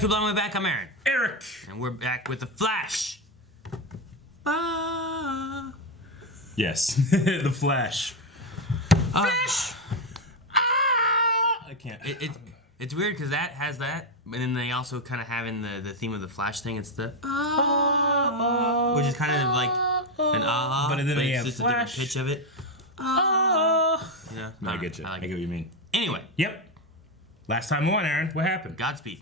people on my back. I'm Aaron. Eric. And we're back with The Flash. Yes, The Flash. Flash. I can't. It's weird because that has that, and then they also kind of have in the theme of the Flash thing. It's the which is kind of like an but then they have just Flash. a different pitch of it. Yeah, I get you. I get what you mean. Anyway. Yep. Last time on, Aaron, what happened? Godspeed.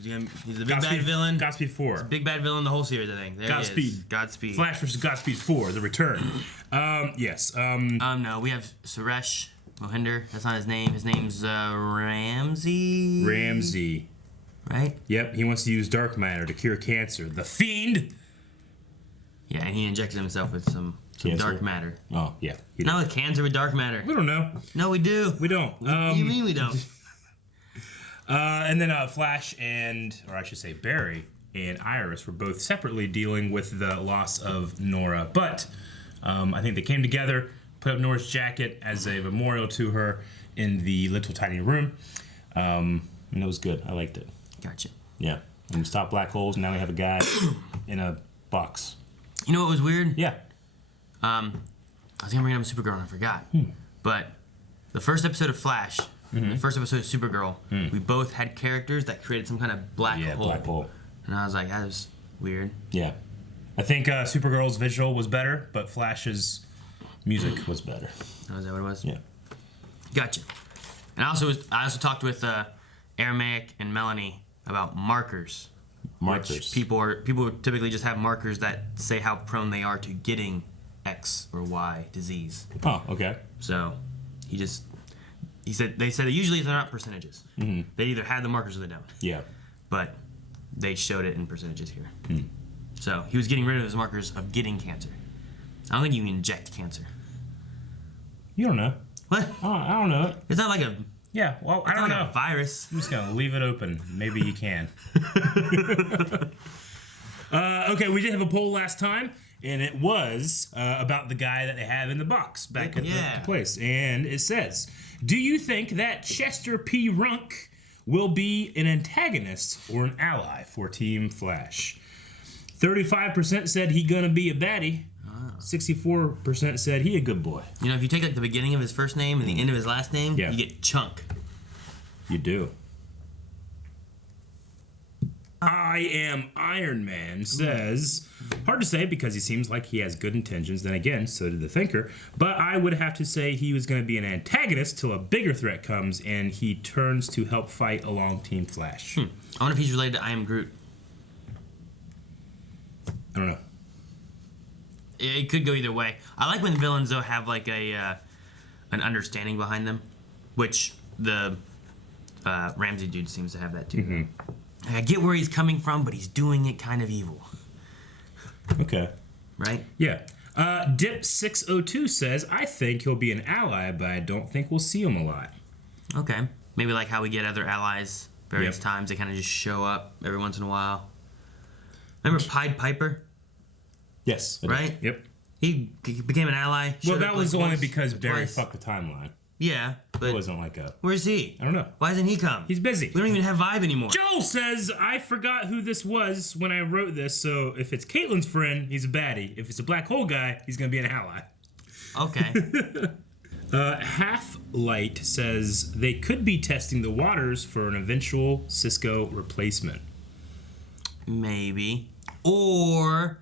He's the big bad villain. Godspeed 4. Big bad villain the whole series, I think. There Godspeed. He is. Godspeed. Flash versus Godspeed 4, The Return. Yes. No, we have Suresh Mohinder. That's not his name. His name's Ramsey. Ramsey. Right? Yep. He wants to use dark matter to cure cancer. The Fiend. Yeah, and he injected himself with some dark matter. Oh, yeah. Not with cancer, with dark matter. We don't know. No, we do. We don't. What do you mean we don't? And then Flash or I should say Barry and Iris were both separately dealing with the loss of Nora. But I think they came together, put up Nora's jacket as a memorial to her in the little tiny room. And it was good. I liked it. Gotcha. Yeah. And we stopped black holes, and now we have a guy in a box. You know what was weird? Yeah. I was going to bring up Supergirl and I forgot. But the first episode of Flash... The first episode of Supergirl, we both had characters that created some kind of black hole. Yeah, black hole. And I was like, that was weird. Yeah. I think Supergirl's visual was better, but Flash's music was better. Oh, is that what it was? Yeah. Gotcha. And I also talked with Aramaic and Melanie about markers. Markers. People typically just have markers that say how prone they are to getting X or Y disease. Oh, okay. So they said usually they're not percentages. They either had the markers or they don't. Yeah. But they showed it in percentages here. So he was getting rid of his markers of getting cancer. I don't think you can inject cancer. You don't know. What? Oh, I don't know. It's not like a... Yeah, well, I don't know. A virus. I'm just going to leave it open. Maybe you can. Okay, we did have a poll last time, and it was about the guy that they have in the box back at the place. And it says, do you think that Chester P. Runk will be an antagonist or an ally for Team Flash? 35% said he gonna be a baddie. 64% said he a good boy. You know, if you take like the beginning of his first name and the end of his last name, you get Chunk. You do. I am Iron Man says, hard to say because he seems like he has good intentions. Then again, so did the Thinker. But I would have to say he was going to be an antagonist till a bigger threat comes and he turns to help fight along Team Flash. I wonder if he's related to I Am Groot. I don't know. It could go either way. I like when villains, though, have like an understanding behind them, which the Ramsey dude seems to have that too. I get where he's coming from, but he's doing it kind of evil. Okay. Right? Yeah. Dip602 says, I think he'll be an ally, but I don't think we'll see him a lot. Okay. Maybe like how we get other allies various times. They kind of just show up every once in a while. Remember Pied Piper? Yes. Right? Yep. He became an ally. Well, that was only because Barry fucked the timeline. Yeah, but... It wasn't like a... Where's he? I don't know. Why doesn't he come? He's busy. We don't even have Vibe anymore. Joel says, I forgot who this was when I wrote this, so if it's Caitlin's friend, he's a baddie. If it's a black hole guy, he's going to be an ally. Okay. Half-Light says, they could be testing the waters for an eventual Cisco replacement. Maybe. Or...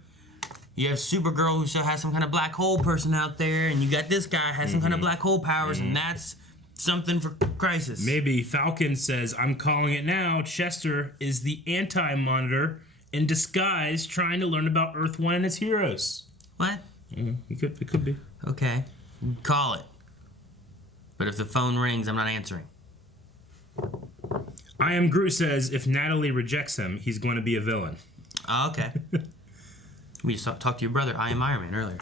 you have Supergirl who still has some kind of black hole person out there, and you got this guy has some kind of black hole powers, and that's something for Crisis. Maybe Falcon says, I'm calling it now, Chester is the anti-monitor in disguise trying to learn about Earth-1 and its heroes. What? It could be. Okay. Call it. But if the phone rings, I'm not answering. I Am Groot says, if Natalie rejects him, he's going to be a villain. Oh, okay. We just talked to your brother, I Am Iron Man, earlier.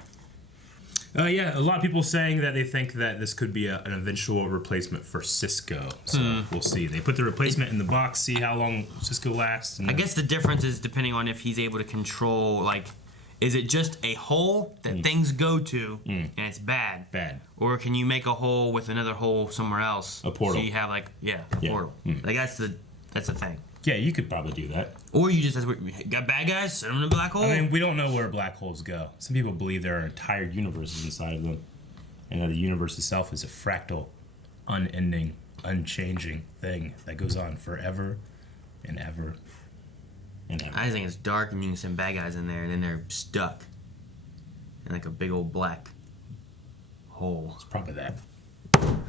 Yeah, a lot of people saying that they think that this could be an eventual replacement for Cisco. So we'll see. They put the replacement in the box, see how long Cisco lasts. And I guess the difference is depending on if he's able to control, like, is it just a hole that things go to and it's bad? Bad. Or can you make a hole with another hole somewhere else? A portal. So you have, like, a portal. Like, that's the thing. Yeah, you could probably do that. Or you just got bad guys, send them in a black hole. I mean, we don't know where black holes go. Some people believe there are entire universes inside of them, and that the universe itself is a fractal, unending, unchanging thing that goes on forever and ever and ever. I think it's dark and you can send bad guys in there and then they're stuck in like a big old black hole. It's probably that.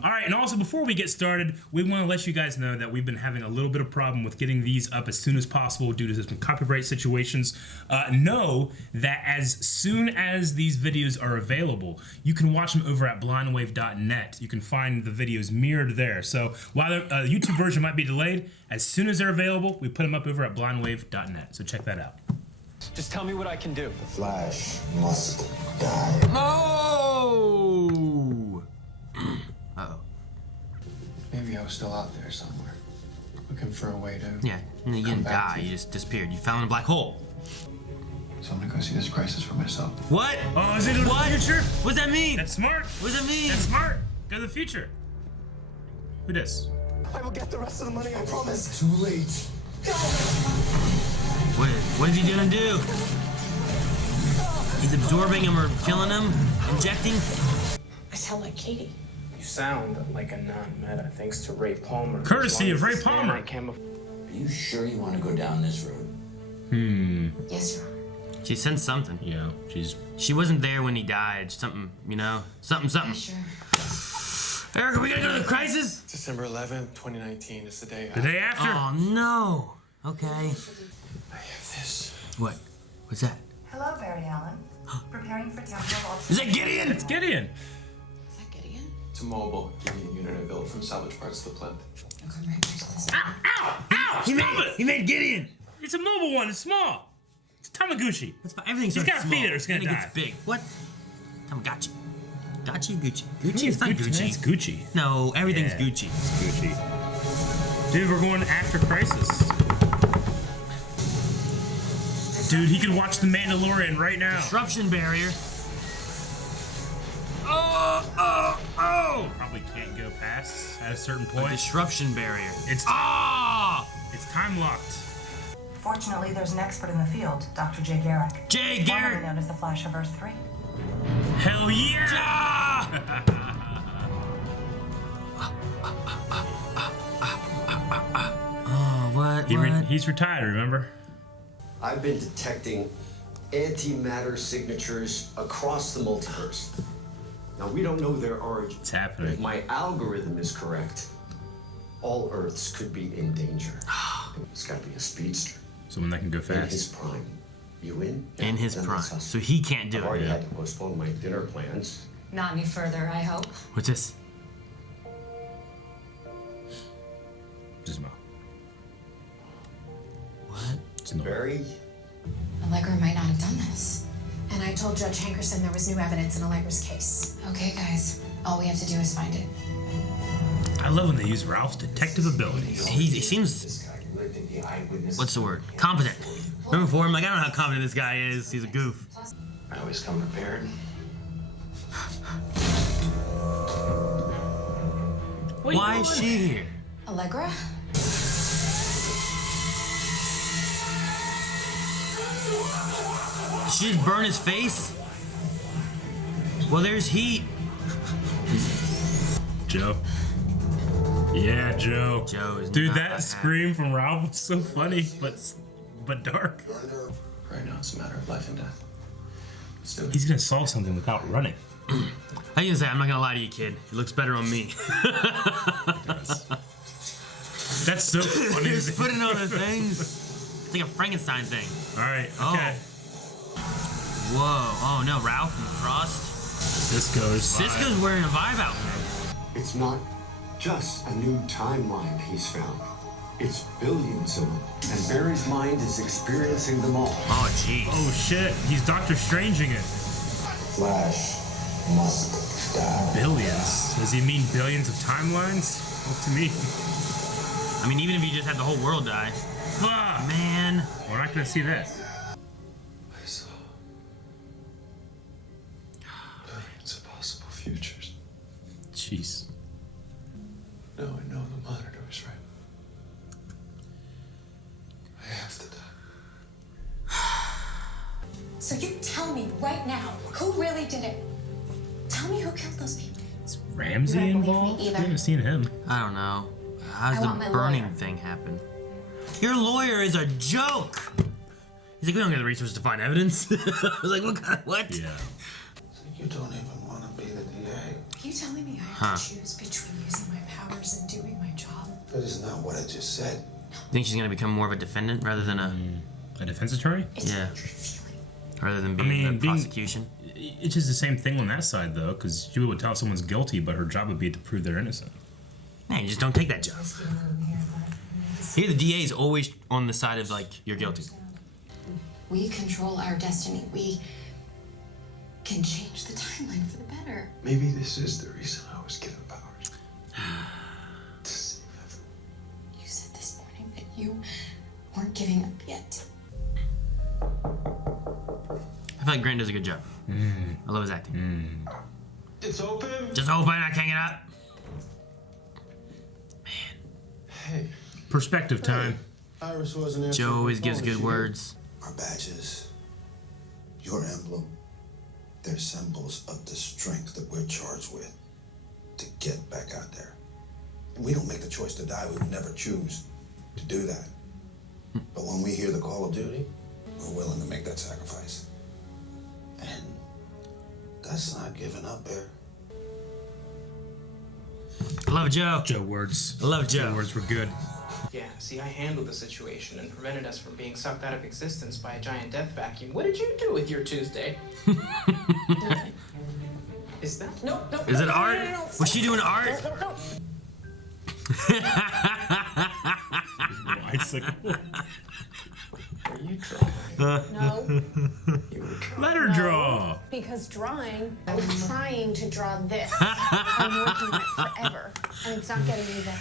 All right, and also before we get started, we want to let you guys know that we've been having a little bit of problem with getting these up as soon as possible due to some copyright situations. Know that as soon as these videos are available, you can watch them over at blindwave.net. You can find the videos mirrored there. So while the YouTube version might be delayed, as soon as they're available, we put them up over at blindwave.net. So check that out. Just tell me what I can do. The Flash must die. No! Uh-oh. Maybe I was still out there somewhere, looking for a way to. Yeah, and you didn't die. You just disappeared. You fell in a black hole. So I'm gonna go see this crisis for myself. What? Oh, is it in the future? What does that mean? That's smart. What does that mean? That's smart. Go to the future. Who dis? I will get the rest of the money, I promise. Too late. What is he gonna do? He's absorbing him or killing him? Injecting? I sound like Katie. You sound like a non-meta thanks to Ray Palmer. Courtesy of Ray Palmer. Are you sure you want to go down this road? Yes, Your Honor. She sensed something. Yeah, She wasn't there when he died. Something, you know? Something. Yeah, sure. Eric, are we gonna go to the crisis? December 11th, 2019 is the day. the day after. Oh, no. Okay. I have this. What? What's that? Hello, Barry Allen. Preparing for temporal Is that Gideon? It's Gideon. Is that Gideon? It's a mobile unit I built from salvage parts of the plant. I'll come right back to this. Ow! Ow! He made Gideon. It's a mobile one. It's small. It's Tamagotchi. That's fine. Everything's He's starts got small, feet or it's gonna then it die. gets big. What? Tamagotchi. Gotchi, Gucci. Gucci? It's not Gucci. It's Gucci. No, everything's Yeah. Gucci. It's Gucci. Dude, we're going after Crisis. Dude, he can watch The Mandalorian right now. Disruption barrier. Oh! Probably can't go past at a certain A point. disruption barrier. It's time locked. Fortunately, there's an expert in the field, Dr. Jay Garrick. Jay Formerly Garrick. known as the Flash of Earth 3. Hell yeah! Ah! Oh, what? He's retired, remember? I've been detecting antimatter signatures across the multiverse. Now, we don't know their origin. It's happening. If my algorithm is correct, all Earths could be in danger. It's got to be a speedster. Someone that can go In fast. his prime. You in? In his Then prime. that's us. So he can't do I've already it. had to postpone my dinner plans. Not any further, I hope. What's this? Just mouth. What? It's no. Barry, Allegra might not have done this. And I told Judge Hankerson there was new evidence in Allegra's case. Okay, guys. All we have to do is find it. I love when they use Ralph's detective abilities. He seems, This guy lived in the eyewitness. what's the word? Competent. Remember before, I'm like, I don't know how competent this guy is. He's a goof. I always come prepared. Why is she here? Allegra? Did she just burn his face? Well, there's heat. Joe. Yeah, Joe. Joe is Dude, not that happy. scream from Ralph was so funny, but dark. Right now, it's a matter of life and death. Let's do it. He's gonna solve something without running. I can say, I'm not gonna lie to you, kid. He looks better on me. That's so funny. He's putting on the things. It's like a Frankenstein thing. All right. Oh. Okay. Whoa. Oh no, Ralph and Frost. Cisco's wearing a vibe outfit. it's not just a new timeline he's found. It's billions of them. And Barry's mind is experiencing them all. Oh jeez. Oh shit. He's Doctor Stranging it. Flash must die. Billions. Does he mean billions of timelines? Well, to me. I mean, even if you just had the whole world die. Fuck. Man. We're not gonna see that. I saw billions of possible futures. Jeez. Now I know the monitor was right. So you tell me right now, who really did it? Tell me who killed those people. Is Ramsey You don't believe me involved? I either. haven't seen him. I don't know. How's I want the my burning lawyer. thing happen? Your lawyer is a joke. He's like, we don't have the resources to find evidence. I was like, what? Yeah. So you don't even want to be the DA. Are you telling me I have to choose between using my powers and doing my job? That is not what I just said. Think she's gonna become more of a defendant rather than A defense attorney? yeah, Feeling. rather than being the being- prosecution? It's just the same thing on that side, though, because she would tell someone's guilty, but her job would be to prove they're innocent. Man, you just don't take that job. Here, the DA is always on the side of like you're guilty. We control our destiny. We can change the timeline for the better. Maybe this is the reason I was given powers. To save everyone. You said this morning that you weren't giving up yet. I feel like Grant does a good job. I love his acting. It's open. Just open, I can't get up. Hey, Perspective time. Iris wasn't answering Joe her always gives phone, good she words. Our badges, your emblem, they're symbols of the strength that we're charged with to get back out there. And we don't make the choice to die. We would never choose to do that. But when we hear the call of duty, we're willing to make that sacrifice. And that's not giving up, Bear. I love Joe. Joe words. I love Joe. Joe words were good. Yeah, see, I handled the situation and prevented us from being sucked out of existence by a giant death vacuum. What did you do with your Tuesday? Is that? No. Is it art? Was she doing art? Bicycle. Are you drawing? No, Let her draw. because drawing, I was trying to draw this. I'm working on it forever, and it's not getting me there.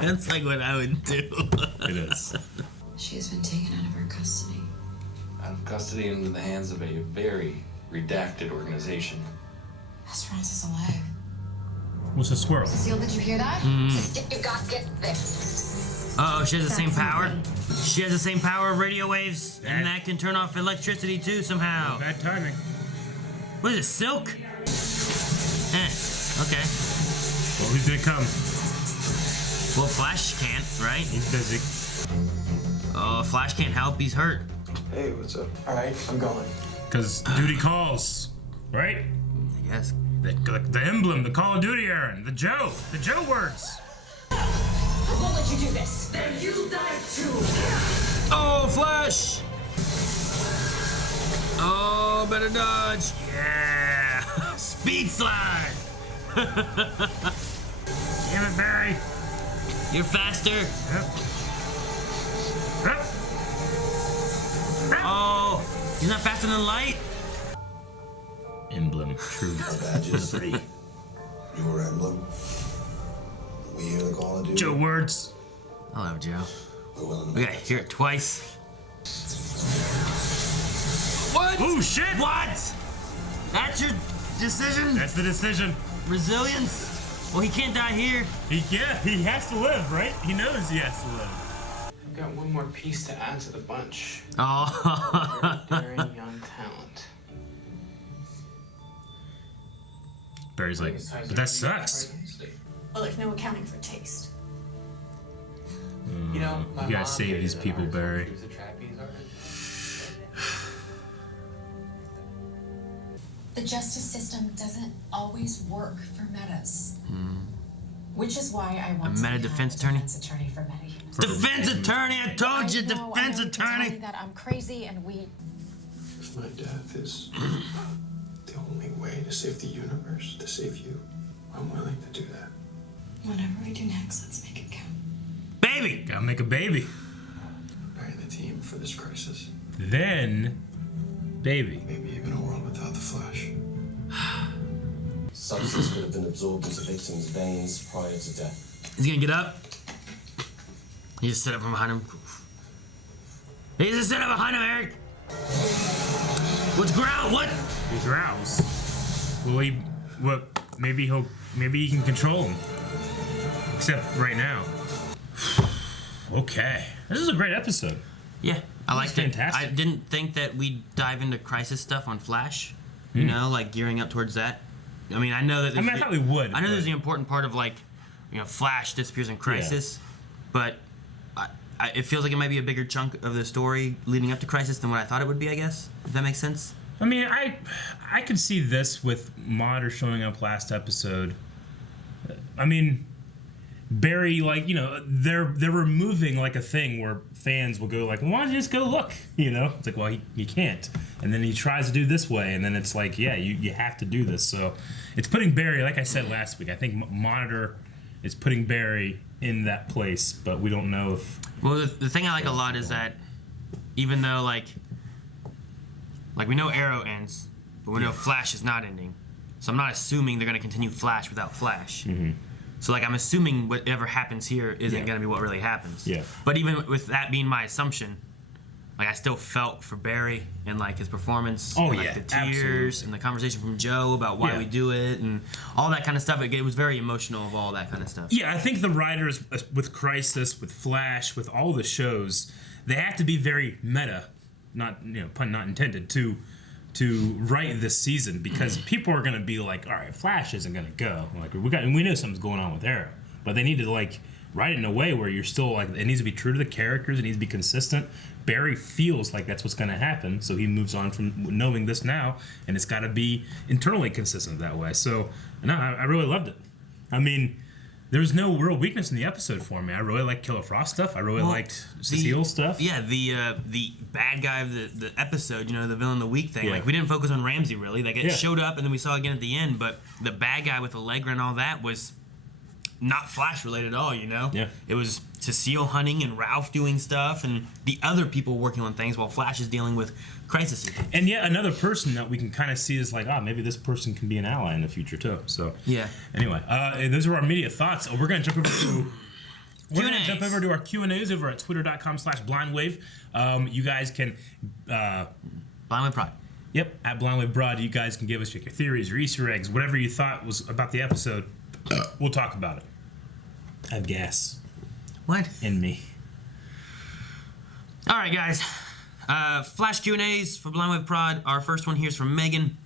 That's like what I would do. It is. She has been taken out of our custody. Out of custody and into the hands of a very redacted organization. Esperanza's alive. What's a swirl? Cecile, did you hear that? You got to get this. Uh-oh, she has the same power. She has the same power of radio waves, and that can turn off electricity too somehow. Bad timing. What is it, silk? Okay. Well, who's gonna come? Well, Flash can't, right? He's busy. Oh, Flash can't help, he's hurt. Hey, what's up? All right, I'm going. Because duty calls, right? I guess. The emblem, the Call of Duty Aaron, the Joe words. I won't let you do this. Then you die too. Oh, Flash! Oh, better dodge. Yeah! Speed slide! Damn it, Barry. You're faster. Yep. Oh, he's not faster than light. Emblem, true. Our badges, Liberty. your emblem. We hear the call of duty. Joe words. I love Joe. We're willing to We make gotta that hear it twice. What? Oh shit! What? That's your decision? That's the decision. Resilience? Well, he can't die here. He has to live, right? He knows he has to live. I've got one more piece to add to the bunch. Oh. Very young talent. Barry's like, but that sucks. Well, there's no accounting for taste. You know, my You gotta mom save hated these an people, artist when Barry. she was a trapeze artist. The justice system doesn't always work for metas. Which is why I want A to meta become defense a attorney? defense attorney for meta. Defense attorney, I told you, I know defense you can tell me attorney. that I'm crazy and we. If my death is the only way to save the universe, to save you, I'm willing to do that. Whatever we do next, let's make it count. Baby! Gotta make a baby. Prepare the team for this crisis. Then, baby. Maybe even a world without the Flash. Substance could have been absorbed into victims' veins prior to death. He's gonna get up. He just sit up from behind him. He just sit up behind him, Eric. What's growl? What? He growls. Well, maybe he can control him. Except right now. Okay. This is a great episode. Yeah. I liked it. Fantastic. I didn't think that we'd dive into Crisis stuff on Flash. You know, like gearing up towards that. I mean, I know that. I thought we would. I know there's the important part of like, Flash disappears in Crisis, but it feels like it might be a bigger chunk of the story leading up to Crisis than what I thought it would be. I guess, if that makes sense. I mean, I could see this with Monitor showing up last episode. I mean, Barry, like, they're removing like a thing where fans will go like, well, why don't you just go look? It's like, well, he can't. And then he tries to do this way, and then it's like, yeah, you have to do this. So it's putting Barry, like I said last week, I think Monitor is putting Barry in that place, but we don't know if... Well, the thing I like a lot is that even though, like we know Arrow ends, but we know Flash is not ending. So I'm not assuming they're going to continue Flash without Flash. Mm-hmm. So, like, I'm assuming whatever happens here isn't going to be what really happens. Yeah. But even with that being my assumption, like, I still felt for Barry and, like, his performance. Oh, and, like, the tears and the conversation from Joe about why we do it and all that kind of stuff. It was very emotional of all that kind of stuff. Yeah, I think the writers with Crisis, with Flash, with all the shows, they have to be very meta, not, pun not intended, to write this season, because people are going to be like, all right, Flash isn't going to go. Like, we know something's going on with Arrow, but they need to, like, write it in a way where you're still, like, it needs to be true to the characters, it needs to be consistent. Barry feels like that's what's going to happen, so he moves on from knowing this now, and it's got to be internally consistent that way. So, no, I really loved it. I mean, there was no real weakness in the episode for me. I really liked Killer Frost stuff. I really liked Cecile stuff. Yeah, the bad guy of the episode, the villain of the week thing. Yeah. Like, we didn't focus on Ramsey, really. Like, it showed up, and then we saw it again at the end, but the bad guy with Allegra and all that was not Flash-related at all, Yeah. It was Cecile hunting and Ralph doing stuff, and the other people working on things while Flash is dealing with crisis. And yet another person that we can kind of see is like, maybe this person can be an ally in the future, too. So, yeah. Anyway, those are our immediate thoughts. We're going to jump over to our Q&As over at twitter.com/blindwave. You guys can... Blindwave Prod. Yep, at Blindwave Broad. You guys can give us your theories, your Easter eggs, whatever you thought was about the episode. We'll talk about it. I have gas. What? In me. All right, guys. Flash Q&As for Blindwave Prod. Our first one here is from Megan.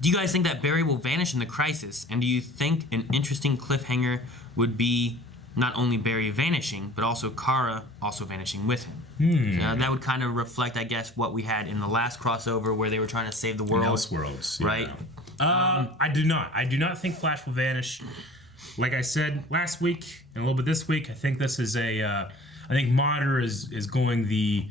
Do you guys think that Barry will vanish in the Crisis? And do you think an interesting cliffhanger would be not only Barry vanishing, but also Kara also vanishing with him? That would kind of reflect, I guess, what we had in the last crossover where they were trying to save the world. Elseworlds. Right? I do not. I do not think Flash will vanish. Like I said last week and a little bit this week, I think this is I think Monitor is going the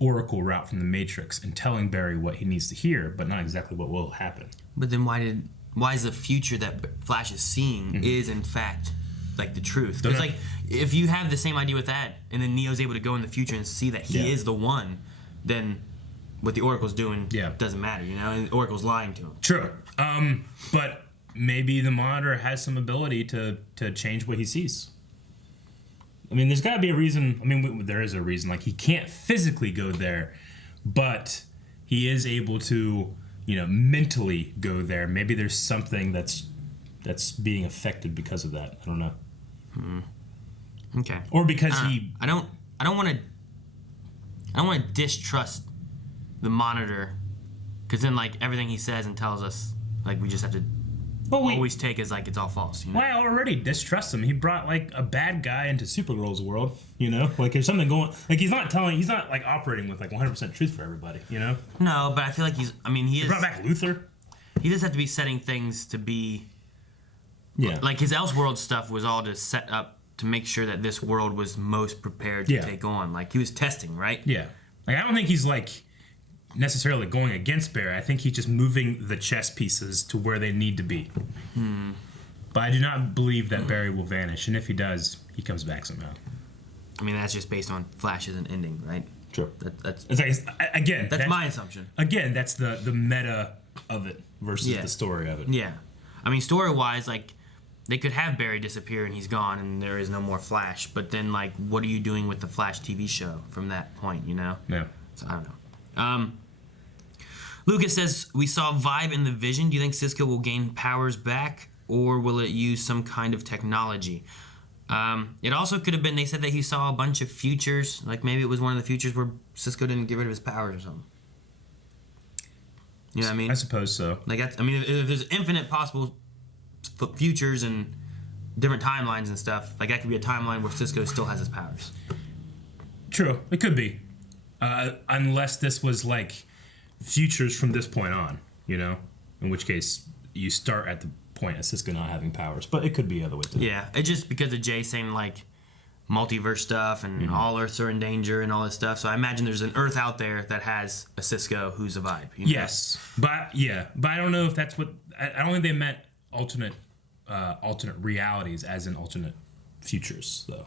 Oracle route from the Matrix and telling Barry what he needs to hear, but not exactly what will happen. But then why is the future that Flash is seeing is in fact like the truth? Because like if you have the same idea with that, and then Neo's able to go in the future and see that he is the one, then what the Oracle's doing doesn't matter, and Oracle's lying to him. True. But maybe the Monitor has some ability to change what he sees. I mean, there's got to be a reason. I mean, there is a reason. Like, he can't physically go there, but he is able to, mentally go there. Maybe there's something that's being affected because of that. I don't know. Okay. Or because I don't want to distrust the Monitor, because then like everything he says and tells us, like, we just have to always take as like it's all false. Well, I already distrust him. He brought like a bad guy into Supergirl's world. Like there's something going. Like he's not like operating with like 100% truth for everybody. No, but I feel like he brought back Luthor. He does have to be setting things to be. Yeah. Like his Elseworld stuff was all to set up to make sure that this world was most prepared to take on. Like he was testing, right? Yeah. Like I don't think he's like necessarily going against Barry. I think he's just moving the chess pieces to where they need to be. But I do not believe that Barry will vanish, and if he does, he comes back somehow. I mean, that's just based on Flash as an ending, right? Sure. That's my assumption. Again, that's the meta of it versus the story of it. Yeah. I mean, story-wise, like, they could have Barry disappear and he's gone and there is no more Flash, but then, like, what are you doing with the Flash TV show from that point, Yeah. So, I don't know. Lucas says, we saw Vibe in the Vision. Do you think Cisco will gain powers back, or will it use some kind of technology? It also could have been, they said that he saw a bunch of futures. Like maybe it was one of the futures where Cisco didn't get rid of his powers or something. You know what I mean? I suppose so. Like that's, I mean, if there's infinite possible futures and different timelines and stuff, like that could be a timeline where Cisco still has his powers. True, it could be. Unless this was like futures from this point on, you know? In which case, you start at the point of Cisco not having powers. But it could be the other way too. Yeah, it's just because of Jay saying like multiverse stuff and all Earths are in danger and all this stuff. So I imagine there's an Earth out there that has a Cisco who's a vibe. You know? Yes, but I don't know if that's what. I don't think they meant alternate realities as in alternate futures though.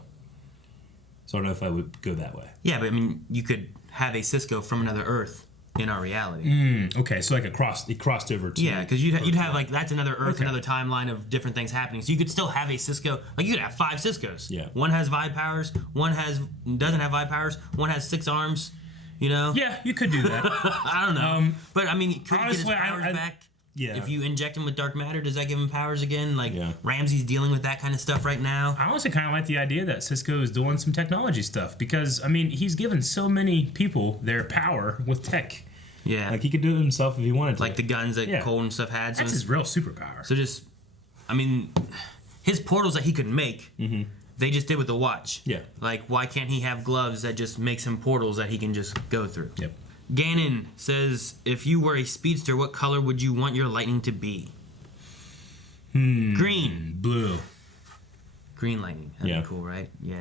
So I don't know if I would go that way. Yeah, but I mean, you could have a Cisco from another Earth in our reality. Okay, so like it crossed over to. Yeah, because you'd have like that's another Earth, another timeline of different things happening. So you could still have a Cisco. Like you could have 5 Ciscos. Yeah. One has vibe powers. One doesn't have vibe powers. One has 6 arms. You know. Yeah, you could do that. I don't know. But I mean, could honestly, he get his powers back? Yeah. If you inject him with dark matter, does that give him powers again? Like Ramsey's dealing with that kind of stuff right now. I honestly kind of like the idea that Cisco is doing some technology stuff because I mean he's given so many people their power with tech. Yeah, like he could do it himself if he wanted to. Like the guns that Cole and stuff had. So that's his real superpower. So just, I mean, his portals that he could make, they just did with the watch. Yeah. Like why can't he have gloves that just makes him portals that he can just go through? Yep. Gannon says, if you were a speedster, what color would you want your lightning to be? Green. Blue. Green lightning. That'd be cool, right? Yeah.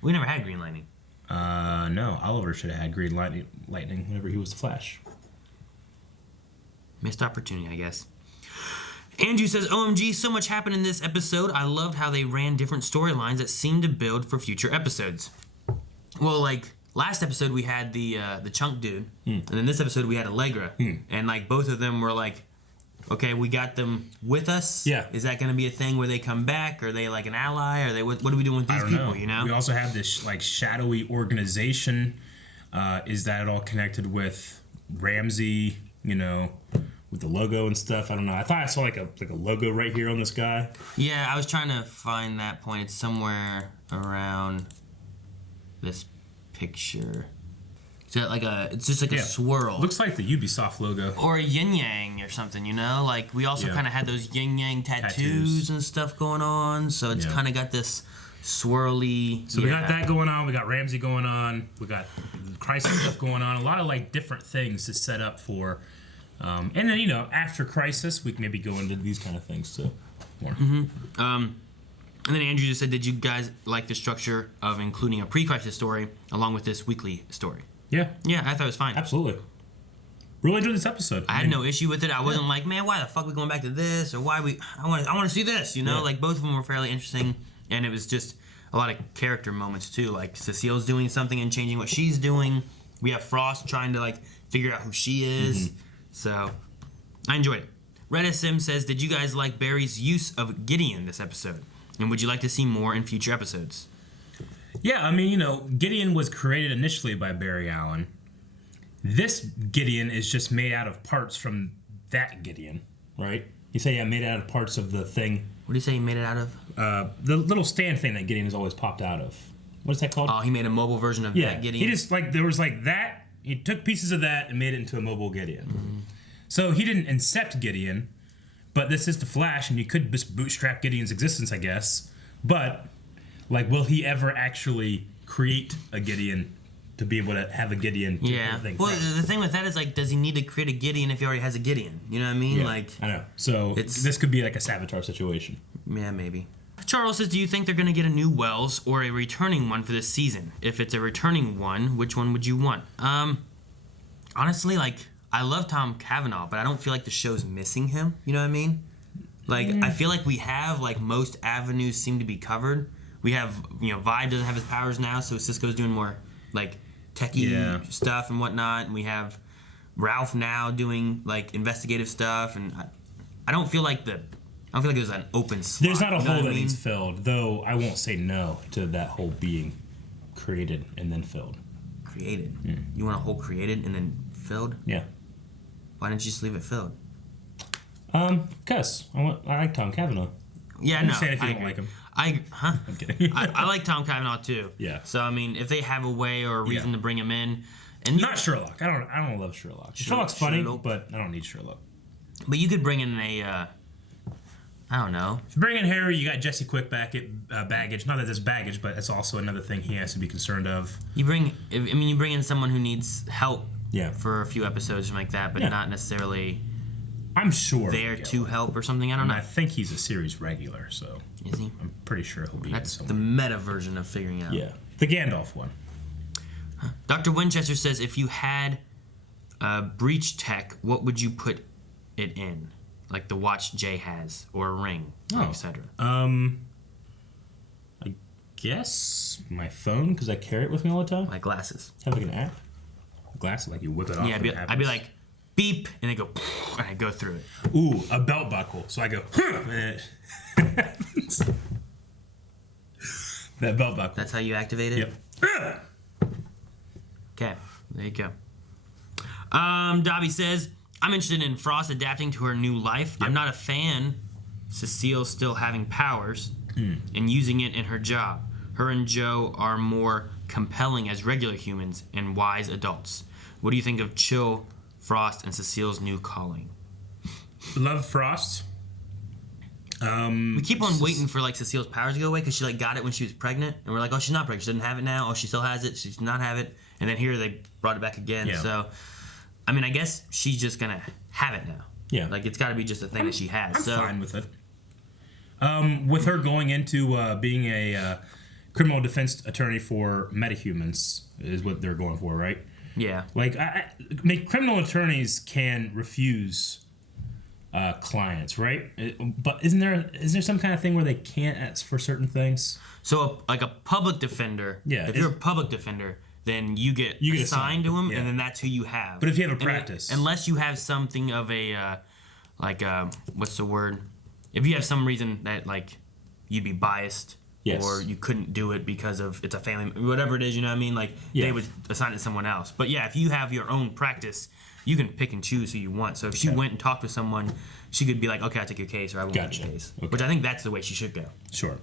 We never had green lightning. No. Oliver should have had green lightning whenever he was the Flash. Missed opportunity, I guess. Andrew says, OMG, so much happened in this episode. I loved how they ran different storylines that seemed to build for future episodes. Well, like... last episode we had the chunk dude, and then this episode we had Allegra, and like both of them were like, okay, we got them with us. Yeah. Is that going to be a thing where they come back? Are they like an ally? Are they what are we doing with these people? You know. We also have this like shadowy organization. Is that at all connected with Ramsey? You know, with the logo and stuff. I don't know. I thought I saw like a logo right here on this guy. Yeah, I was trying to find that point. It's somewhere around this picture. Is that like it's just like a swirl. Looks like the Ubisoft logo. Or a yin yang or something, you know? Like we also kind of had those yin yang tattoos and stuff going on, so it's kind of got this swirly. So we got that going on. We got Ramsey going on. We got Crisis stuff going on. A lot of like different things to set up for. And then you know after Crisis, we can maybe go into these kind of things too. More. And then Andrew just said, did you guys like the structure of including a pre-crisis story along with this weekly story? Yeah. Yeah, I thought it was fine. Absolutely. Really enjoyed this episode. I had no issue with it. I wasn't like, man, why the fuck are we going back to this? Or why I want to see this, you know? Like, both of them were fairly interesting. And it was just a lot of character moments, too. Like, Cecile's doing something and changing what she's doing. We have Frost trying to, like, figure out who she is. So, I enjoyed it. Red SM says, did you guys like Barry's use of Gideon this episode? And would you like to see more in future episodes? Yeah, I mean, you know, Gideon was created initially by Barry Allen. This Gideon is just made out of parts from that Gideon, right? You say, made out of parts of the thing. What do you say he made it out of? The little stand thing that Gideon has always popped out of. What is that called? Oh, he made a mobile version of that Gideon? He just, like, there was, like, that. He took pieces of that and made it into a mobile Gideon. So he didn't incept Gideon. But this is the Flash, and you could just bootstrap Gideon's existence, I guess. But, like, will he ever actually create a Gideon to be able to have a Gideon? Well, the thing with that is, like, does he need to create a Gideon if he already has a Gideon? You know what I mean? Yeah, like, I know. So this could be like a Savitar situation. Yeah, maybe. Charles says, do you think they're going to get a new Wells or a returning one for this season? If it's a returning one, which one would you want? Honestly, like... I love Tom Cavanaugh, but I don't feel like the show's missing him. You know what I mean? Like, I feel like we have, like, most avenues seem to be covered. We have, you know, Vibe doesn't have his powers now, so Cisco's doing more, like, techie stuff and whatnot. And we have Ralph now doing, like, investigative stuff. And I don't feel like there's an open slot. There's not a hole that needs filled, though I won't say no to that hole being created and then filled. Created? You want a hole created and then filled? Yeah. Why didn't you just leave it filled? Because I like Tom Cavanaugh. Yeah, I'm no. just saying if you I don't agree. like him. I'm kidding. I like Tom Cavanaugh too. Yeah. So I mean, if they have a way or a reason to bring him in, and not Sherlock. I don't love Sherlock. Sherlock's funny, but I don't need Sherlock. But you could bring in a. I don't know. If you bring in Harry, you got Jesse Quick back at baggage. Not that there's baggage, but it's also another thing he has to be concerned of. You bring in someone who needs help. Yeah. For a few episodes, something like that, but not necessarily. I'm sure there to help or something. I don't know. I think he's a series regular, so is he? I'm pretty sure he'll be. That's the meta version of figuring out. Yeah, the Gandalf one. Dr. Winchester says, if you had breach tech, what would you put it in? Like the watch Jay has, or a ring, etc. I guess my phone, because I carry it with me all the time. My glasses. Have like an app. Glasses, like you whip it off. Yeah, I'd be like, beep, and they go, and I go through it. Ooh, a belt buckle. So I go, and it happens. That belt buckle. That's how you activate it? Yep. Okay, there you go. Dobby says, I'm interested in Frost adapting to her new life. Yep. I'm not a fan Cecile still having powers and using it in her job. Her and Joe are more compelling as regular humans and wise adults. What do you think of Chill, Frost, and Cecile's new calling? Love Frost. We keep on waiting for like Cecile's powers to go away because she like got it when she was pregnant, and we're like, oh, she's not pregnant. She doesn't have it now. Oh, she still has it. She does not have it. And then here they brought it back again. Yeah. So, I mean, I guess she's just gonna have it now. Yeah. Like it's got to be just a thing that she has. I'm fine with it. With her going into being a criminal defense attorney for metahumans is what they're going for, right? Yeah. Like, criminal attorneys can refuse clients, right? But is there some kind of thing where they can't ask for certain things? So, like a public defender. Yeah. If you're a public defender, then you get assigned to them, and then that's who you have. But if you have a practice, unless you have something of a what's the word? If you have some reason that like you'd be biased. Yes. Or you couldn't do it because of it's a family, whatever it is, you know what I mean? Like, they would assign it to someone else. But yeah, if you have your own practice, you can pick and choose who you want. So if she went and talked to someone, she could be like, okay, I'll take your case, or I won't take your case. Okay. Which I think that's the way she should go. Sure.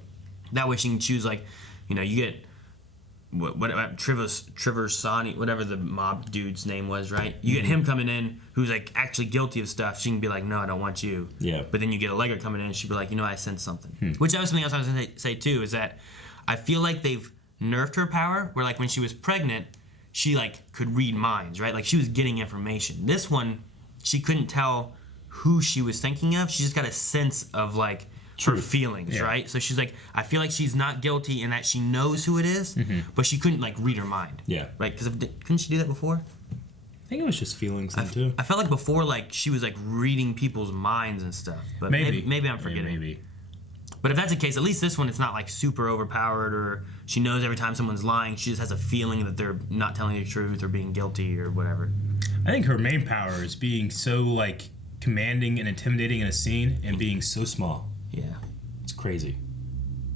That way she can choose, like, you know, you get what Triversani, whatever the mob dude's name was, right? You get him coming in who's like actually guilty of stuff. She can be like, no, I don't want you. Yeah. But then you get Allegra coming in and she'd be like, you know, I sense something. Which that was something else I was going to say too, is that I feel like they've nerfed her power where like when she was pregnant, she like could read minds, right? Like she was getting information. This one, she couldn't tell who she was thinking of. She just got a sense of like her feelings, right? So she's like, I feel like she's not guilty in that she knows who it is, but she couldn't like read her mind. Yeah. Right? Because couldn't she do that before? I think it was just feelings then too. I felt like before, like she was like reading people's minds and stuff. But maybe I'm forgetting. Maybe. But if that's the case, at least this one, it's not like super overpowered, or she knows every time someone's lying, she just has a feeling that they're not telling the truth or being guilty or whatever. I think her main power is being so like commanding and intimidating in a scene and being so small. Yeah. It's crazy.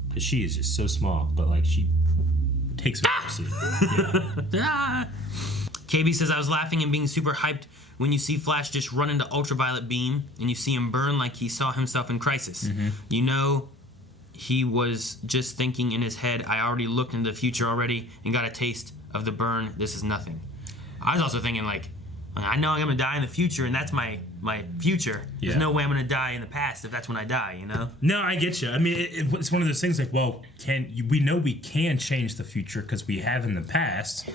Because she is just so small, but like she takes over the scene. Yeah. KB says, I was laughing and being super hyped when you see Flash just run into ultraviolet beam and you see him burn like he saw himself in Crisis. You know, he was just thinking in his head, I already looked into the future already and got a taste of the burn. This is nothing. I was also thinking like, I know I'm going to die in the future, and that's my future. Yeah. There's no way I'm going to die in the past if that's when I die, you know? No, I get you. I mean, it's one of those things like, well, we know we can change the future because we have in the past,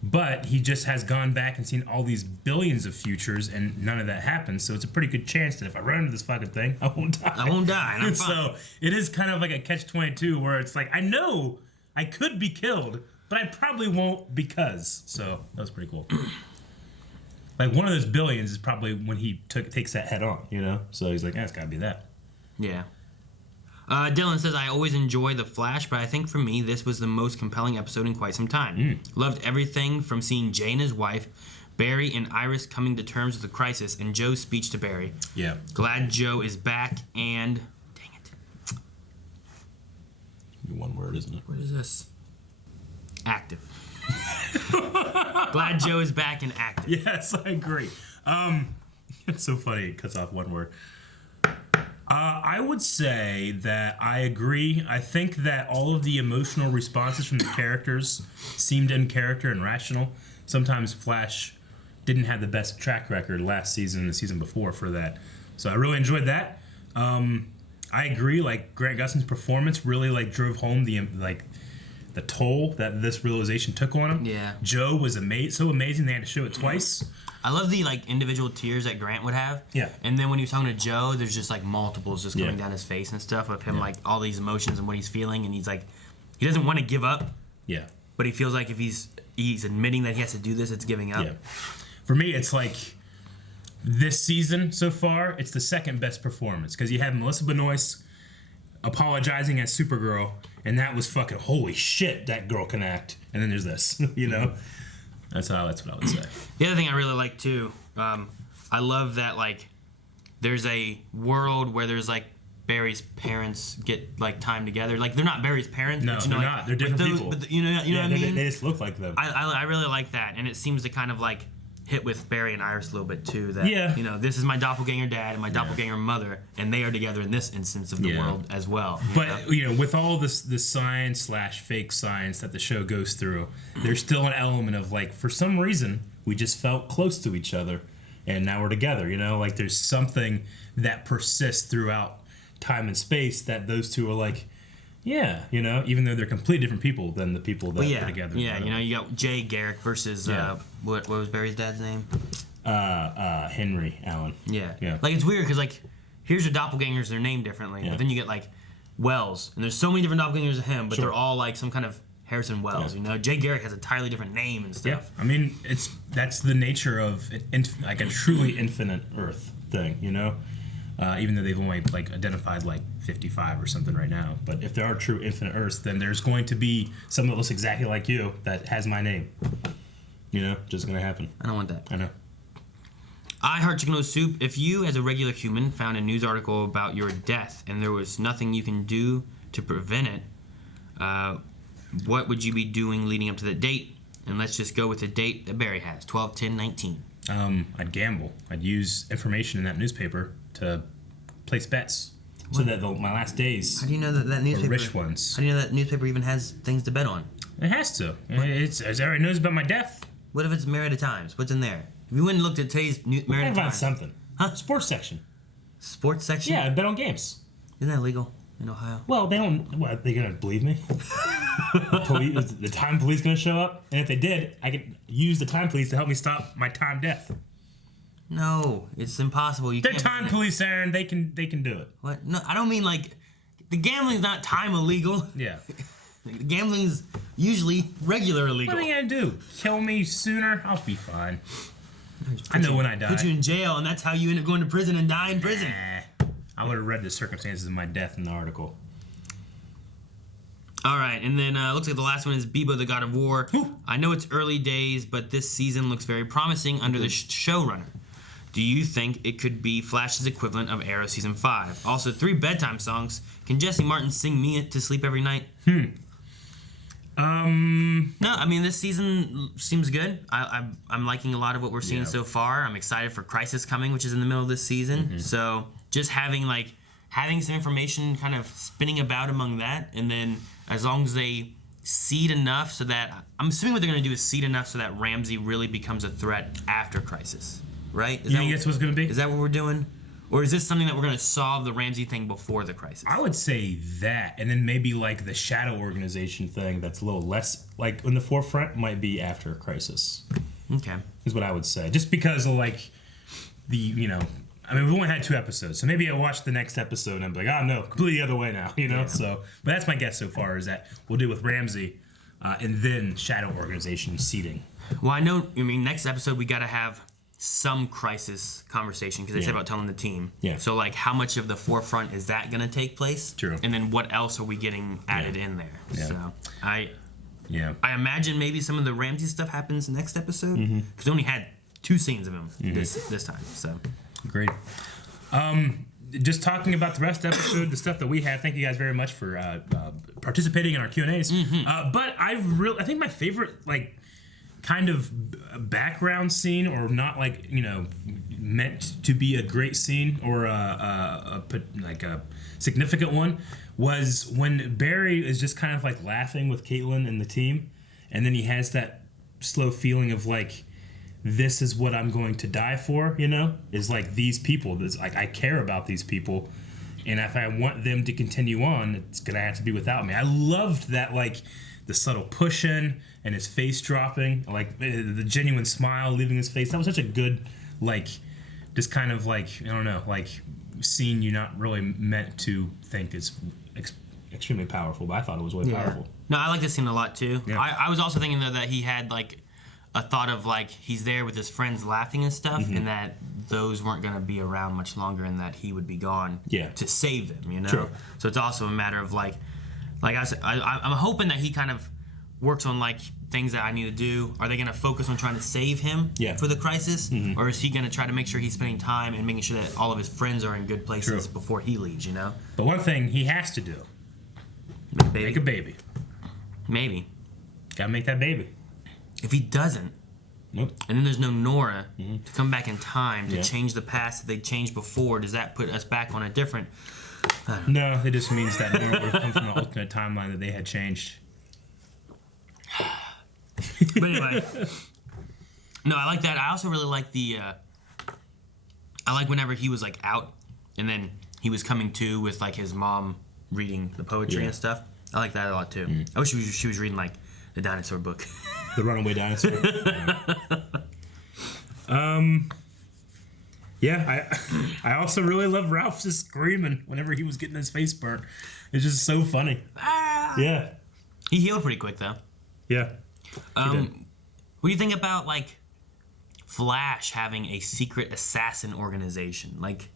but he just has gone back and seen all these billions of futures, and none of that happens. So it's a pretty good chance that if I run into this fucking thing, I won't die. I won't die, and I'm fine. So it is kind of like a catch-22 where it's like, I know I could be killed, but I probably won't because. So that was pretty cool. Like, one of those billions is probably when he takes that head on, you know? So he's like, it's got to be that. Yeah. Dylan says, I always enjoy The Flash, but I think for me, this was the most compelling episode in quite some time. Loved everything from seeing Jay and his wife, Barry and Iris coming to terms with the crisis, and Joe's speech to Barry. Yeah. Glad Joe is back, and... Dang it. One word, isn't it? What is this? Active. Glad Joe is back and active. Yes, I agree. It's so funny. It cuts off one word. I would say that I agree. I think that all of the emotional responses from the characters seemed in character and rational. Sometimes Flash didn't have the best track record last season and the season before for that. So I really enjoyed that. I agree. Like Grant Gustin's performance really like drove home the toll that this realization took on him. Yeah. Joe was so amazing they had to show it twice. I love the like individual tears that Grant would have. Yeah. And then when he was talking to Joe, there's just like multiples just coming down his face and stuff of him like all these emotions and what he's feeling, and he's like he doesn't want to give up. Yeah. But he feels like if he's admitting that he has to do this, it's giving up. Yeah. For me, it's like this season so far, it's the second best performance because you have Melissa Benoist apologizing as Supergirl, and that was fucking holy shit. That girl can act. And then there's this, you know. That's what I would say. The other thing I really like too, I love that like there's a world where there's like Barry's parents get like time together. Like they're not Barry's parents. No, but, you know, they're like, not. They're different people. But you know what I mean? They just look like them. I really like that, and it seems to kind of like hit with Barry and Iris a little bit too. That you know, this is my doppelganger dad and my doppelganger mother, and they are together in this instance of the world as well. But you know, with all this science / fake science that the show goes through, there's still an element of like, for some reason, we just felt close to each other, and now we're together. You know, like there's something that persists throughout time and space that those two are like. Yeah, you know, even though they're completely different people than the people that were together. Yeah, you know, you got Jay Garrick versus what was Barry's dad's name? Henry Allen. Yeah. Like it's weird because like here's your doppelgangers, they're named differently, but then you get like Wells, and there's so many different doppelgangers of him, but they're all like some kind of Harrison Wells. You know, Jay Garrick has a entirely different name and stuff. Yeah, I mean that's the nature of like a truly infinite Earth thing. You know. Even though they've only like identified like 55 or something right now, but if there are true infinite Earths, then there's going to be someone that looks exactly like you that has my name. You know, just gonna happen. I don't want that. I know. I Heart Chicken Noodle Soup. If you, as a regular human, found a news article about your death and there was nothing you can do to prevent it, what would you be doing leading up to the date? And let's just go with the date that Barry has, 12/10/19. I'd gamble. I'd use information in that newspaper to place bets, so that my last days. How do you know that newspaper? Are rich ones. How do you know that newspaper even has things to bet on? It has to. It already knows about my death. What if it's Marietta Times? What's in there? If you went and looked at today's Marietta Times, find something. Huh? Sports section. Sports section? Yeah, I bet on games. Isn't that illegal in Ohio? Well, they don't. What, are they gonna believe me? The time police gonna show up, and if they did, I could use the time police to help me stop my time death. No, it's impossible. They're time police, Aaron. They can do it. What? No, I don't mean like the gambling's not time illegal. Yeah. The gambling's usually regular illegal. What are you gonna do? Kill me sooner? I'll be fine. I know when I die. Put you in jail, and that's how you end up going to prison and die in prison. I would have read the circumstances of my death in the article. All right, and then looks like the last one is Bebo, the God of War. Ooh. I know it's early days, but this season looks very promising under the showrunner. Do you think it could be Flash's equivalent of Arrow Season 5? Also, 3 bedtime songs. Can Jesse Martin sing me to sleep every night? No, I mean, this season seems good. I'm liking a lot of what we're seeing so far. I'm excited for Crisis coming, which is in the middle of this season. So just having some information kind of spinning about among that, and then as long as they seed enough so that, I'm assuming what they're going to do is seed enough so that Ramsey really becomes a threat after Crisis. Right? You think that's what's going to be? Is that what we're doing? Or is this something that we're going to solve the Ramsey thing before the Crisis? I would say that, and then maybe like the Shadow Organization thing that's a little less like in the forefront might be after Crisis. Okay. Is what I would say. Just because of like the, you know, I mean, we've only had 2 episodes, so maybe I watch the next episode and I'm like, oh no, completely the other way now, you know? Yeah. So, but that's my guess so far is that we'll do with Ramsey and then Shadow Organization seeding. Well, I mean, next episode we got to have some Crisis conversation because they said about telling the team. Yeah. So, like, how much of the forefront is that going to take place? True. And then what else are we getting added in there? Yeah. So, I Yeah. I imagine maybe some of the Ramsey stuff happens next episode because we only had 2 scenes of him this time. So great. Just talking about the rest of the episode, the stuff that we had. Thank you guys very much for participating in our Q&As. But I think my favorite kind of background scene, or not like, you know, meant to be a great scene or a significant one, was when Barry is just kind of like laughing with Caitlin and the team, and then he has that slow feeling of like, this is what I'm going to die for, you know, is like these people. This, like, I care about these people, and if I want them to continue on, it's gonna have to be without me. I loved that, like the subtle push in and his face dropping, like the genuine smile leaving his face. That was such a good, like, just kind of like, I don't know, like scene you're not really meant to think is extremely powerful, but I thought it was really powerful. No, I like this scene a lot too. Yeah. I was also thinking though that he had like a thought of like he's there with his friends laughing and stuff, and that those weren't going to be around much longer, and that he would be gone to save them, you know. True. So it's also a matter of like I said, I'm hoping that he kind of works on like things that I need to do. Are they going to focus on trying to save him for the crisis, or is he going to try to make sure he's spending time and making sure that all of his friends are in good places before he leaves, you know? But one thing he has to do, make a baby. Maybe. Gotta make that baby. If he doesn't, nope. And then there's no Nora to come back in time to change the past that they changed before, does that put us back on a different... No, it just means that Nora would have come from an alternate timeline that they had changed. But anyway, no, I like that. I also really like the... I like whenever he was like out and then he was coming to with like his mom reading the poetry and stuff. I like that a lot too. I wish she was reading like the dinosaur book. The Runaway Dinosaur. Yeah, I also really love Ralph just screaming whenever he was getting his face burnt. It's just so funny. Yeah. He healed pretty quick though. Yeah. What do you think about like Flash having a secret assassin organization? Like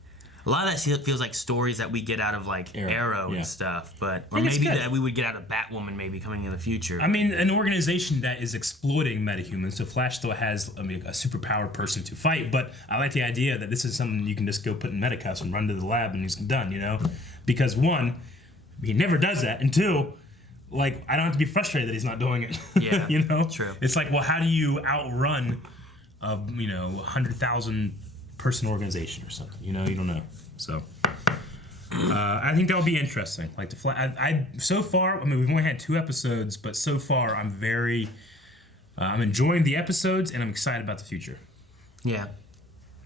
a lot of that feels like stories that we get out of like Arrow and stuff, but or maybe that we would get out of Batwoman maybe coming in the future. I mean, an organization that is exploiting metahumans, so Flash still has a superpowered person to fight, but I like the idea that this is something you can just go put in Metacuffs and run to the lab and he's done, you know? Because one, he never does that, and two, like, I don't have to be frustrated that he's not doing it. Yeah, you know? True. It's like, well, how do you outrun a 100,000 person organization or something? You know, you don't know. So I think that'll be interesting. Like the I so far, I mean, we've only had 2 episodes, but so far I'm very I'm enjoying the episodes and I'm excited about the future. Yeah,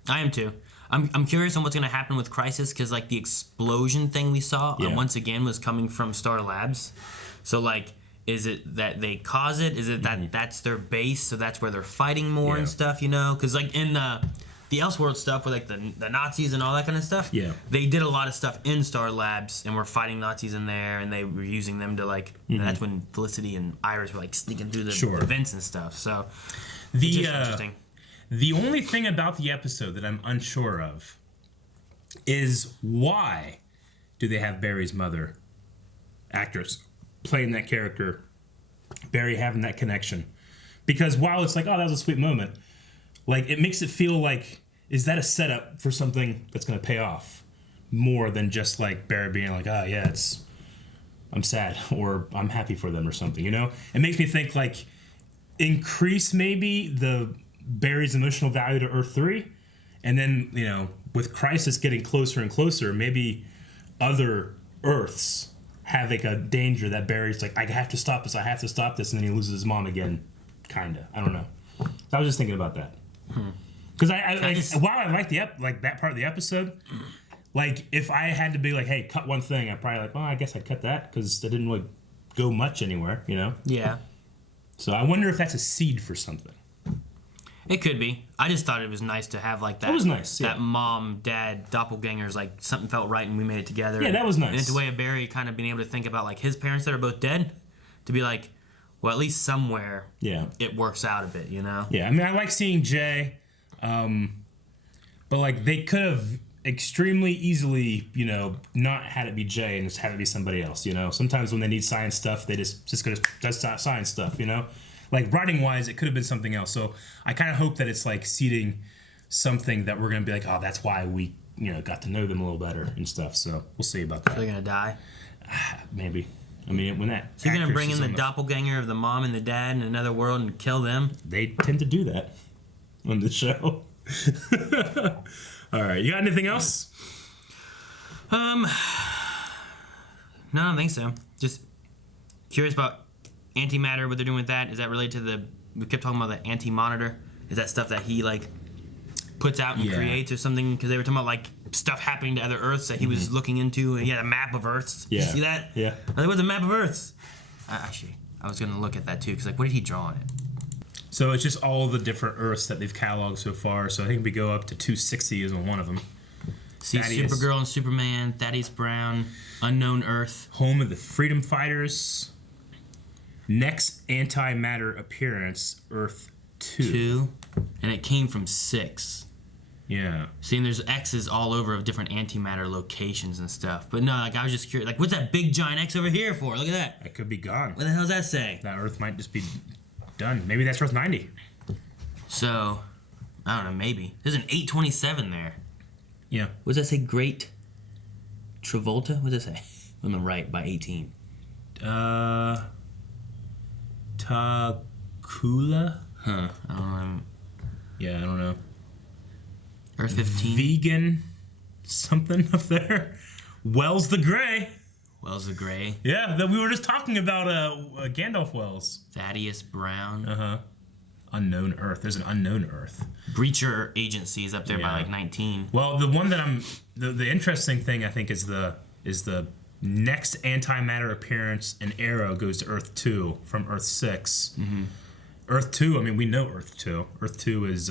I am too. I'm curious on what's going to happen with Crisis, because like the explosion thing we saw once again was coming from Star Labs. So like, is it that they cause it? Is it that that's their base, so that's where they're fighting more and stuff? You know, because like in the Elseworld stuff with like the Nazis and all that kind of stuff. Yeah, they did a lot of stuff in Star Labs and were fighting Nazis in there, and they were using them to like. That's when Felicity and Iris were like sneaking through the vents and stuff. So the interesting. The only thing about the episode that I'm unsure of is why do they have Barry's mother, actress, playing that character, Barry having that connection? Because while it's like, oh, that was a sweet moment, like it makes it feel like, is that a setup for something that's going to pay off more than just like Barry being like, oh yeah, I'm sad or I'm happy for them or something, you know? It makes me think like increase maybe the Barry's emotional value to Earth 3, and then, you know, with Crisis getting closer and closer, maybe other Earths have like a danger that Barry's like, I have to stop this, and then he loses his mom again, kinda. I don't know. I was just thinking about that. Because while I like that part of the episode, like if I had to be like, hey, cut one thing, I'd probably like, well, I guess I'd cut that because it didn't really go much anywhere, you know? Yeah. So I wonder if that's a seed for something. It could be. I just thought it was nice to have like that. That was nice. That mom, dad, doppelgangers, like something felt right and we made it together. Yeah, that was nice. And it's a way of Barry kind of being able to think about like his parents that are both dead, to be like, well, at least somewhere, it works out a bit, you know? Yeah, I mean, I like seeing Jay, but like they could have extremely easily, you know, not had it be Jay and just had it be somebody else, you know? Sometimes when they need science stuff, they just go to science stuff, you know? Like writing wise, it could have been something else. So I kind of hope that it's like seeding something that we're gonna be like, oh, that's why we, you know, got to know them a little better and stuff. So we'll see about that. They're gonna die. Maybe. I mean, when that. So you're gonna bring in the doppelganger of the mom and the dad in another world and kill them? They tend to do that on the show. All right, you got anything else? No, I don't think so. Just curious about antimatter, what they're doing with that. Is that related to the? We kept talking about the anti-monitor. Is that stuff that he like puts out and creates or something? Because they were talking about like stuff happening to other Earths that he was looking into. And he had a map of Earths. Yeah. You see that? Yeah. There was a map of Earths. Actually, I was gonna look at that too. Because like, what did he draw on it? So it's just all the different Earths that they've cataloged so far. So I think we go up to 260 is on one of them. See Thaddeus. Supergirl and Superman, Thaddeus Brown, Unknown Earth. Home of the Freedom Fighters. Next antimatter appearance, Earth 2. And it came from 6. Yeah. See, and there's X's all over of different antimatter locations and stuff. But no, like I was just curious, like what's that big giant X over here for? Look at that. That could be gone. What the hell does that say? That Earth might just be done. Maybe that's Earth 90. So, I don't know, maybe. There's an 827 there. Yeah. What does that say? Great Travolta? What does that say? On the right by 18. Takula? Huh. I don't know. Yeah, I don't know. Earth 15. Vegan something up there. Wells the Gray. Wells the Gray. Yeah, that we were just talking about Gandalf Wells. Thaddeus Brown. Uh-huh. Unknown Earth. There's an unknown Earth. Breacher Agency is up there by like 19. Well, the one that the interesting thing I think is the next antimatter appearance in Arrow goes to Earth 2 from Earth 6. Mm-hmm. Earth 2, I mean, we know Earth 2. Earth 2 is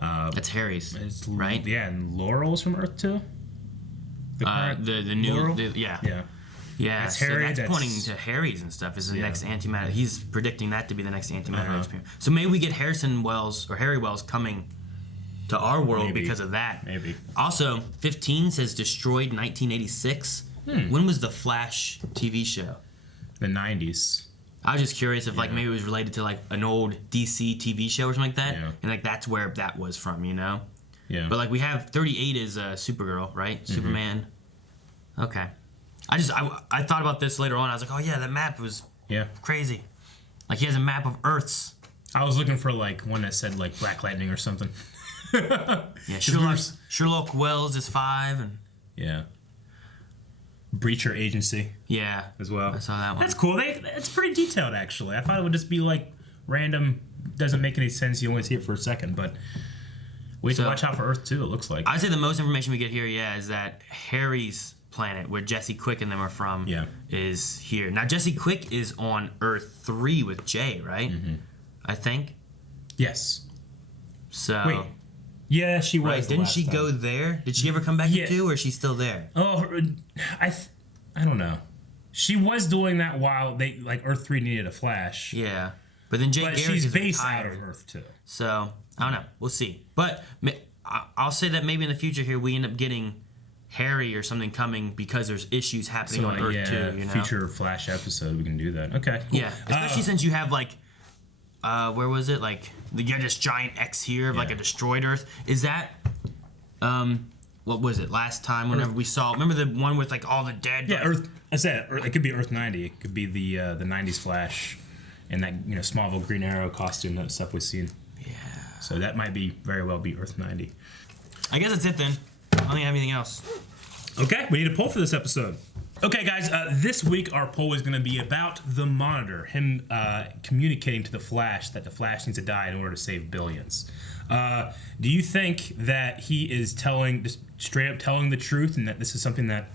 that's Harry's, right? Yeah, and Laurel's from Earth 2. The new Laurel? yeah. That's so Harry. That's pointing to Harry's and stuff. Is the next antimatter? He's predicting that to be the next antimatter experience. So maybe we get Harrison Wells or Harry Wells coming to our world because of that. Maybe. Also, 15 says destroyed 1986. When was the Flash TV show? The 90s. I was just curious if like maybe it was related to like an old DC TV show or something like that, and like that's where that was from, you know? Yeah. But like we have 38 is Supergirl, right? Superman. Okay. I thought about this later on. I was like, oh yeah, that map was crazy. Like he has a map of Earths. I was looking for like one that said like Black Lightning or something. Yeah, Sherlock Wells is 5 and Breacher Agency. Yeah, as well. I saw that one. That's cool. It's pretty detailed actually. I thought it would just be like random. Doesn't make any sense. You only see it for a second, but wait to watch out for Earth 2. It looks like. I'd say the most information we get here, is that Harry's planet, where Jesse Quick and them are from, is here. Now Jesse Quick is on Earth 3 with Jay, right? I think. Yes. So. Wait. Yeah, she was. Right. Didn't she go there? Did she ever come back to 2, or is she still there? Oh, I don't know. She was doing that while Earth 3 needed a Flash. Yeah, but then Jay Garrick she's is based retired. out of Earth 2. So I don't know. We'll see. But I'll say that maybe in the future here we end up getting Harry or something coming because there's issues happening on Earth 2. You know? Future Flash episode we can do that. Okay. Cool. Yeah, especially since you have like. Where was it? Like, you had this giant X here of like a destroyed Earth. Is that, what was it? Last time, whenever we saw, remember the one with like all the dead? Yeah, Earth. I said it could be Earth 90. It could be the 90s Flash, and that Smallville Green Arrow costume, that stuff we've seen. Yeah. So that might very well be Earth 90. I guess that's it then. I don't think I have anything else. Okay, we need a poll for this episode. Okay, guys, this week our poll is going to be about the Monitor, him communicating to the Flash that the Flash needs to die in order to save billions. Do you think that he is just straight up telling the truth and that this is something that,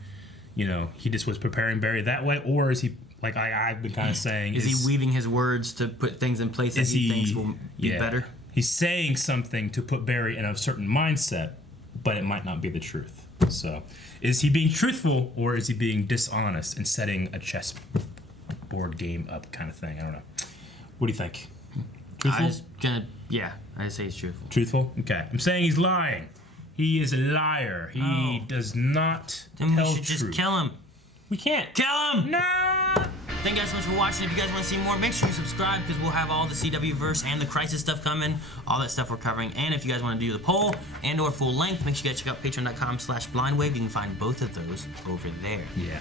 he just was preparing Barry that way? Or is he, like I've been kind of saying... Is he weaving his words to put things in place that he thinks will be better? He's saying something to put Barry in a certain mindset, but it might not be the truth. So, is he being truthful or is he being dishonest and setting a chess board game up kind of thing? I don't know. What do you think? Truthful? I'd say he's truthful. Truthful? Okay. I'm saying he's lying. He is a liar. He does not tell we should truth. Just kill him. We can't. Kill him! No! Thank you guys so much for watching. If you guys want to see more, make sure you subscribe because we'll have all the CW-verse and the Crisis stuff coming. All that stuff we're covering. And if you guys want to do the poll and or full length, make sure you guys check out patreon.com/blindwave. You can find both of those over there. Yeah.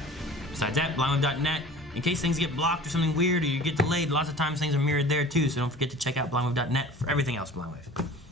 Besides that, blindwave.net. in case things get blocked or something weird or you get delayed, lots of times things are mirrored there too, so don't forget to check out blindwave.net for everything else Blindwave.